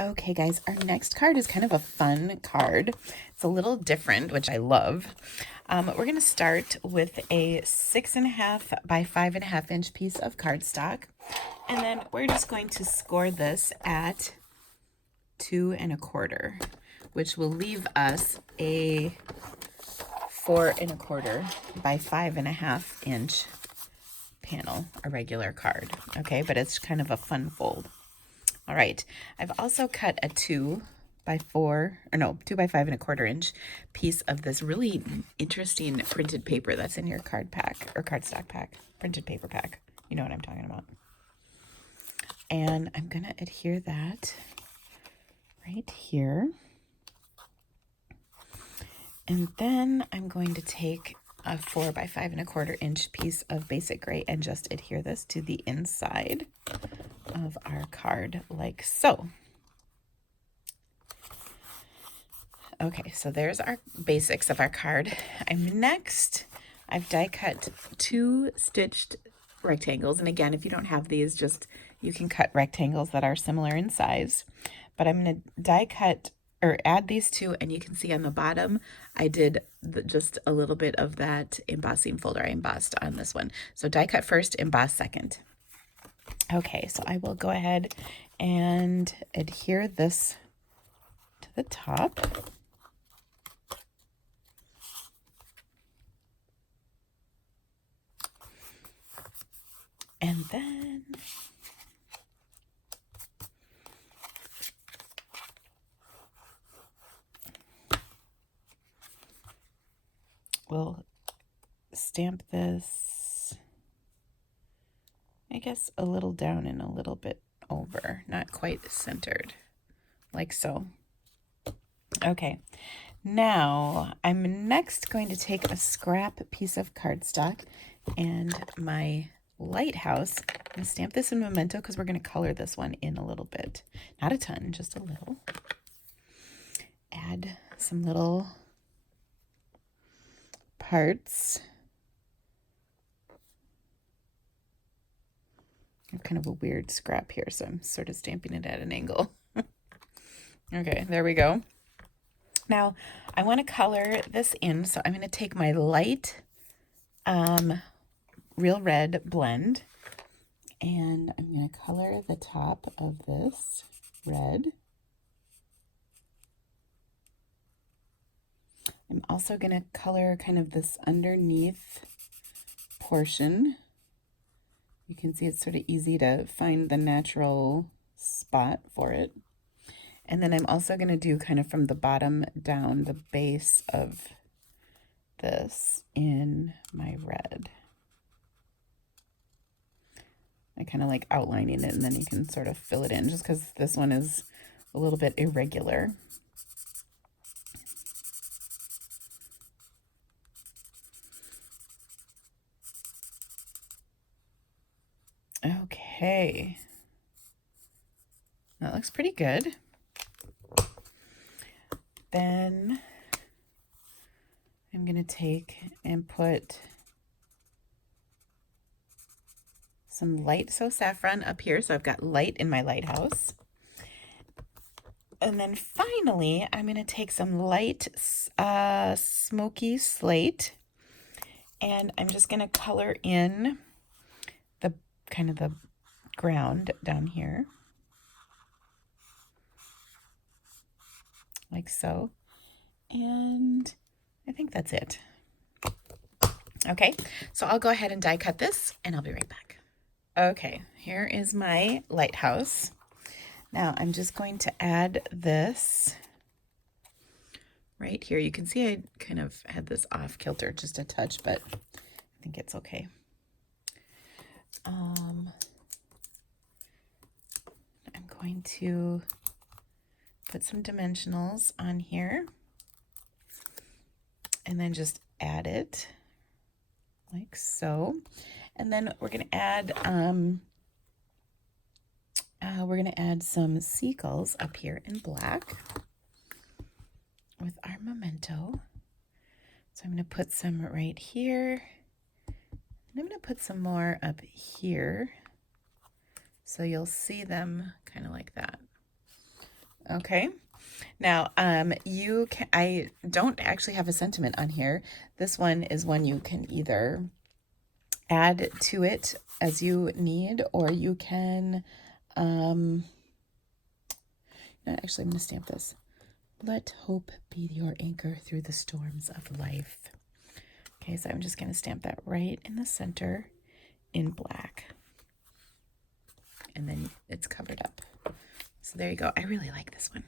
Okay, guys, our next card is kind of a fun card. It's a little different, which I love. We're going to start with a 6.5 by 5.5 inch piece of cardstock. And then we're just going to score this at 2.25, which will leave us a 4.25 by 5.5 inch panel, a regular card. Okay, but it's kind of a fun fold. All right, I've also cut a 2 by 5.25 inch piece of this really interesting printed paper that's in your card pack or cardstock pack, printed paper pack. You know what I'm talking about. And I'm gonna adhere that right here. And then I'm going to take a 4 by 5.25 inch piece of basic gray and just adhere this to the inside of our card like so. Okay, so there's our basics of our card. I've die cut 2 stitched rectangles. And again, if you don't have these, just you can cut rectangles that are similar in size. But I'm going to die cut or add these 2, and you can see on the bottom, I did just a little bit of that embossing folder. I embossed on this one. So die cut first, emboss second. Okay, so I will go ahead and adhere this to the top. And then we'll stamp this, I guess, a little down and a little bit over, not quite centered, like so. Okay, now I'm next going to take a scrap piece of cardstock and my Lighthouse. I'm going to stamp this in Memento because we're going to color this one in a little bit. Not a ton, just a little. Add some little parts. I have kind of a weird scrap here, so I'm sort of stamping it at an angle. Okay, there we go. Now, I want to color this in, so I'm going to take my light Real Red blend, and I'm going to color the top of this red. I'm also going to color kind of this underneath portion. You can see it's sort of easy to find the natural spot for it. And then I'm also going to do kind of from the bottom down the base of this in my red. I kind of like outlining it, and then you can sort of fill it in just because this one is a little bit irregular. Okay. That looks pretty good. Then I'm going to take and put some light So Saffron up here. So I've got light in my Lighthouse. And then finally, I'm going to take some light smoky slate, and I'm just going to color in the kind of the ground down here, like so. And I think that's it. Okay, so I'll go ahead and die cut this, and I'll be right back. Okay, here is my Lighthouse. Now I'm just going to add this right here. You can see I kind of had this off kilter just a touch, but I think it's okay. I'm going to put some dimensionals on here and then just add it like so. And then we're going to add some seagulls up here in black with our Memento. So I'm going to put some right here, and I'm going to put some more up here, so you'll see them kind of like that. Okay. Now, you can, I don't actually have a sentiment on here. This one is one you can either add to it as you need, or you can, actually, I'm going to stamp this. Let hope be your anchor through the storms of life. Okay, so I'm just going to stamp that right in the center in black. And then it's covered up. So there you go. I really like this one.